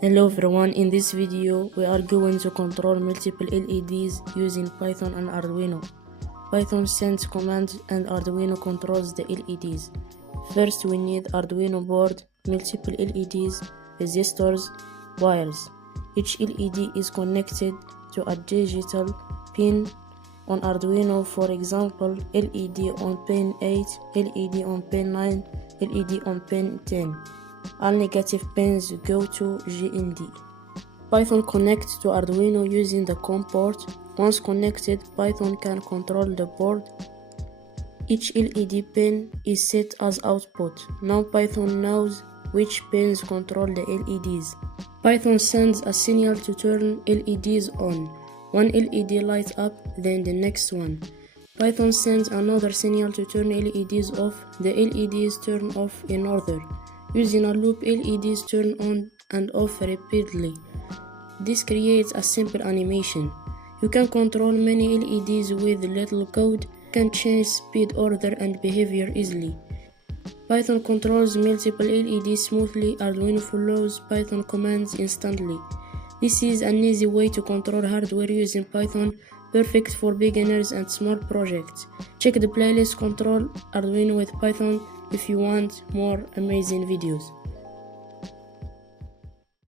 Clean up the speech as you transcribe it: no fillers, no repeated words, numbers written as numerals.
Hello everyone, in this video we are going to control multiple LEDs using Python and Arduino. Python sends commands and Arduino controls the LEDs. First we need Arduino board, multiple LEDs, resistors, wires. Each LED is connected to a digital pin on Arduino, for example LED on pin 8, LED on pin 9, LED on pin 10. All negative pins go to GND. Python connects to Arduino using the COM port. Once connected, Python can control the board. Each LED pin is set as output. Now Python knows which pins control the LEDs. Python sends a signal to turn LEDs on. One LED lights up, then the next one. Python sends another signal to turn LEDs off. The LEDs turn off in order. Using a loop, LEDs turn on and off repeatedly. This creates a simple animation. You can control many LEDs with little code. You can change speed, order, and behavior easily. Python controls multiple LEDs smoothly. Arduino follows Python commands instantly. This is an easy way to control hardware using Python, perfect for beginners and small projects. Check the playlist Control Arduino with Python if you want more amazing videos.